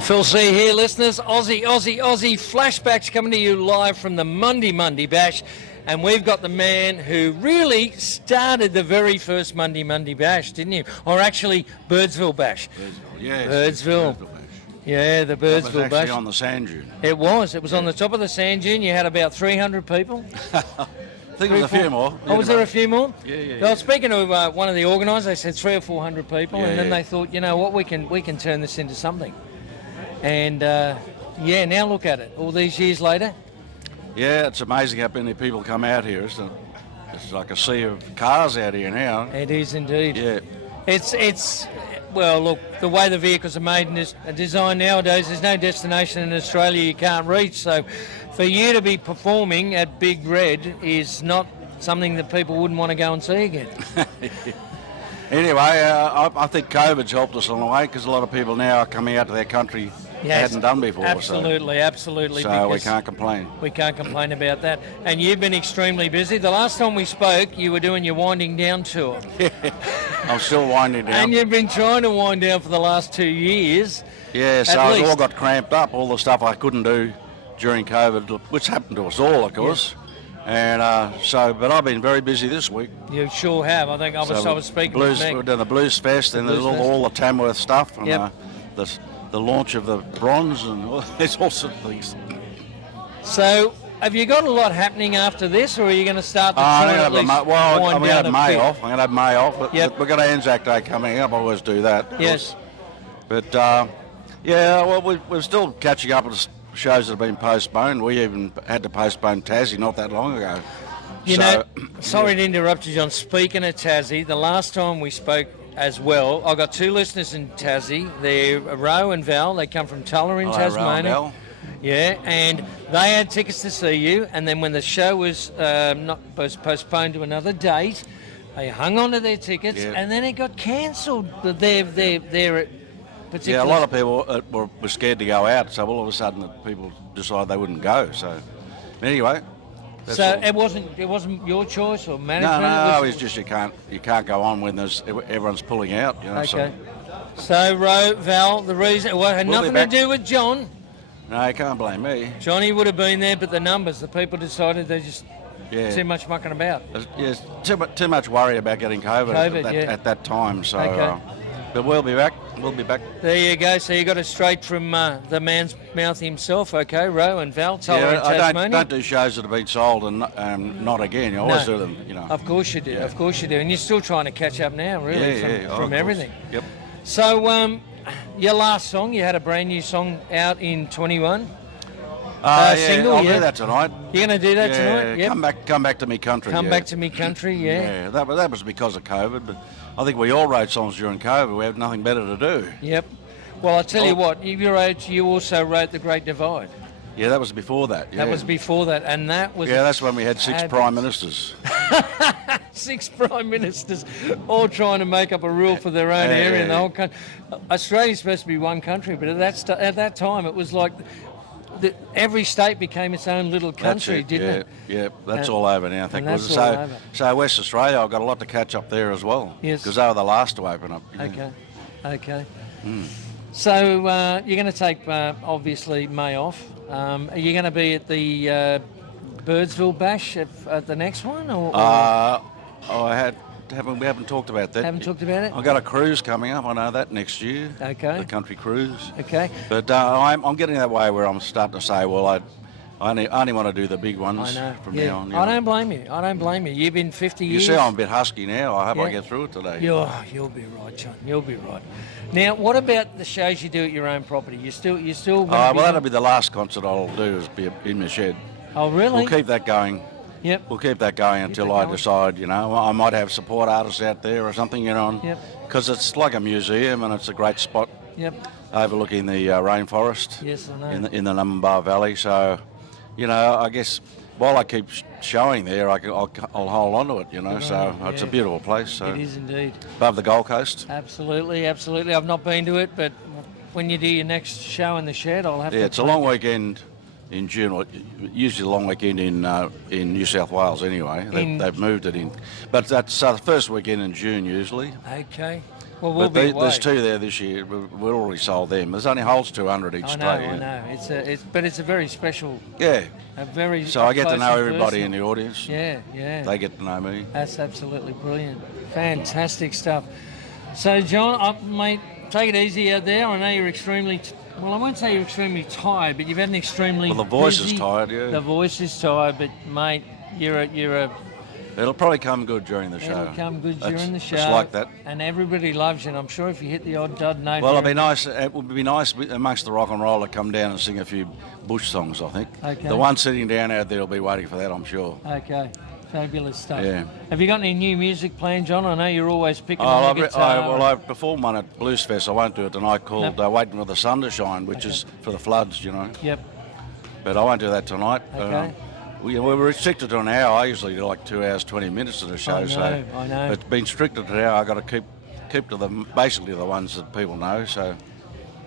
Phill C here, listeners. Aussie Flashbacks coming to you live from the Mundi Mundi Bash. And we've got the man who really started the very first Mundi Mundi Bash, didn't you? Or actually, Birdsville Bash. Birdsville, yes. Birdsville. Yeah, the Birdsville Bash. It was actually on the sand dune. It was. It was on the top of the sand dune. You had about 300 people. I think it was a few more. Oh, was there a few more? Yeah. Well, speaking of one of the organisers, they said 300 or 400 people, and then they thought, you know what, we can turn this into something. And now look at it, all these years later. Yeah, it's amazing how many people come out here. It's like a sea of cars out here now. It is indeed. Yeah. It's well, look, the way the vehicles are made and designed nowadays, there's no destination in Australia you can't reach. So for you to be performing at Big Red is not something that people wouldn't want to go and see again. Anyway, I think COVID's helped us along the way because a lot of people now are coming out to their country they hadn't done before. Absolutely. So we can't complain. We can't complain about that. And you've been extremely busy. The last time we spoke, you were doing your winding down tour. Yeah, I'm still winding down. And you've been trying to wind down for the last 2 years. Yeah, so it all got cramped up, all the stuff I couldn't do during COVID, which happened to us all, of course. Yeah. And but I've been very busy this week. You sure have. I think I was speaking with Meg. We've done the Blues Fest, and there's all the Tamworth stuff, and the launch of the bronze, and there's all sorts of things. So, have you got a lot happening after this, or are you going to start the tour I'm going to have May off. I'm going to have May off, but we've got an Anzac Day coming up. I always do that. Yes. But, we're still catching up with shows that have been postponed. We even had to postpone Tassie not that long ago. Sorry to interrupt you, John. Speaking of Tassie, the last time we spoke as well, I got two listeners in Tassie. They're Ro and Val. They come from Tulla in Tasmania. Ro and Val. Yeah, and they had tickets to see you. And then when the show was postponed to another date, they hung on to their tickets, and then it got cancelled. Yeah, a lot of people were scared to go out, so all of a sudden people decided they wouldn't go. So anyway, so it wasn't your choice or management. No, it's just you can't go on when everyone's pulling out. You know, okay. So Val, the reason had nothing to do with John. No, you can't blame me. Johnny would have been there, but the numbers, the people decided they just too much mucking about. Yes, too much worry about getting COVID at that time. So. Okay. But we'll be back. We'll be back. There you go. So you got it straight from the man's mouth himself. Okay, Ro and Val, Tulla in Tasmania. I don't do shows that have been sold and not again. You always do them, you know. Of course you do. Yeah. Of course you do. And you're still trying to catch up now, really, from everything. Yep. So your last song, you had a brand new song out in 21. Single, I'll do that tonight. You're going to do that tonight? Yep. Come back to me country. Come back to me country. Yeah, that was because of COVID, but I think we all wrote songs during COVID. We had nothing better to do. Yep. Well, I'll tell you what, you also wrote The Great Divide. Yeah, that was before that. Yeah. That was before that, and that was... Yeah, that's when we had 6 prime ministers. 6 prime ministers, all trying to make up a rule for their own area in the whole country. Australia's supposed to be one country, but at that time it was like... every state became its own little country, didn't it? Yeah, that's all over now, I think. Over. So West Australia, I've got a lot to catch up there as well. Yes. Because they were the last to open up. Okay. So you're going to take, obviously, May off. Are you going to be at the Birdsville Bash at the next one? We haven't talked about that. Haven't talked about it? I've got a cruise coming up. I know that next year. Okay. The country cruise. Okay. But I'm getting that way where I'm starting to say, well, I only want to do the big ones from now on. I don't blame you. You've been 50 years. You see, I'm a bit husky now. I hope I get through it today. You'll be right, John. You'll be right. Now, what about the shows you do at your own property? You still. Well, that'll be the last concert I'll do is be in my shed. Oh, really? We'll keep that going. Yep. We'll keep that going until I decide, you know, I might have support artists out there or something, you know. Yep. Because it's like a museum and it's a great spot. Yep. Overlooking the rainforest. Yes, I know. In the Numbaa Valley. So, you know, I guess while I keep showing there, I'll hold on to it, you know. So it's a beautiful place. So it is indeed. Above the Gold Coast. Absolutely. I've not been to it, but when you do your next show in the shed, I'll have to. Yeah, it's a long weekend in June, or usually a long weekend in New South Wales anyway. They've moved it in. But that's the first weekend in June usually. Okay. Well, we'll But be away. there's 2 there this year. We're already sold them. There's only holds 200 each day. I know. But it's a very special. Yeah. A very. So I get to know close everybody person. in the audience. Yeah. They get to know me. That's absolutely brilliant. Fantastic stuff. So, John, mate, take it easy out there. I know you're extremely. Well, I won't say you're extremely tired, but you've had an extremely. Well, the voice busy, is tired, yeah. The voice is tired, but mate, you're a. It'll probably come good during the show. It'll come good during the show. It's like that. And everybody loves you, and I'm sure if you hit the odd dud note... Well, it'd be nice. It would be nice amongst the rock and roll to come down and sing a few bush songs, I think. Okay. The one sitting down out there will be waiting for that, I'm sure. Okay. Fabulous stuff. Yeah. Have you got any new music planned, John? I know you're always picking on the guitar. I performed one at Blues Fest. I won't do it tonight, called Waiting for the Sun to Shine, which is for the floods, you know. Yep. But I won't do that tonight. Okay. We're restricted to an hour. I usually do like 2 hours, 20 minutes of the show. I know. It's been restricted to an hour. I've got to keep to basically the ones that people know. So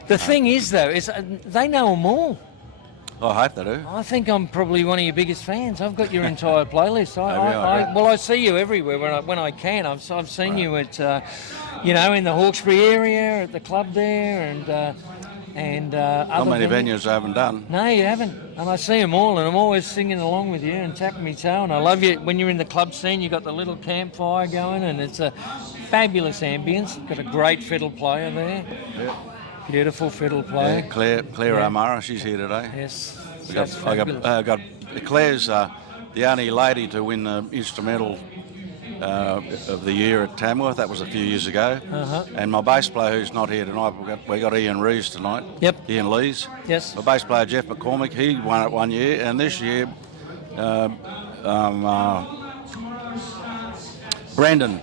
the thing is, though, is they know them all. I hope they do. I think I'm probably one of your biggest fans. I've got your entire playlist. I see you everywhere when I can. I've seen you at, in the Hawkesbury area, at the club there, and Not many venues I haven't done. No, you haven't. And I see them all, and I'm always singing along with you and tapping my toe. And I love you when you're in the club scene. You've got the little campfire going, and it's a fabulous ambience. Got a great fiddle player there. Yeah. Beautiful fiddle player. Yeah, Claire O'Mara, she's here today. Yes. I got Claire's the only lady to win the instrumental of the year at Tamworth. That was a few years ago. And my bass player, who's not here tonight, we got Ian Rees tonight. Yep. Ian Lees. Yes. My bass player Jeff McCormick, he won it one year, and this year Brandon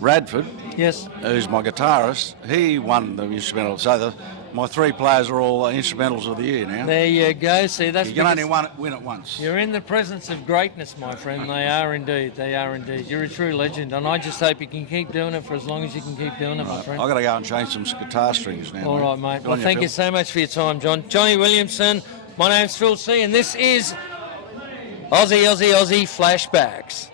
Radford, yes, who's my guitarist, he won the instrumental. So my 3 players are all instrumentals of the year now. There you go. See, that's you can only win it once. You're in the presence of greatness, my friend. They are indeed. They are indeed. You're a true legend, and I just hope you can keep doing it for as long as you can keep doing it, my friend. I've got to go and change some guitar strings now. All right, mate. Well, you, thank Phill. you so much for your time, John. Johnny Williamson. My name's Phill C, and this is Aussie Flashbacks.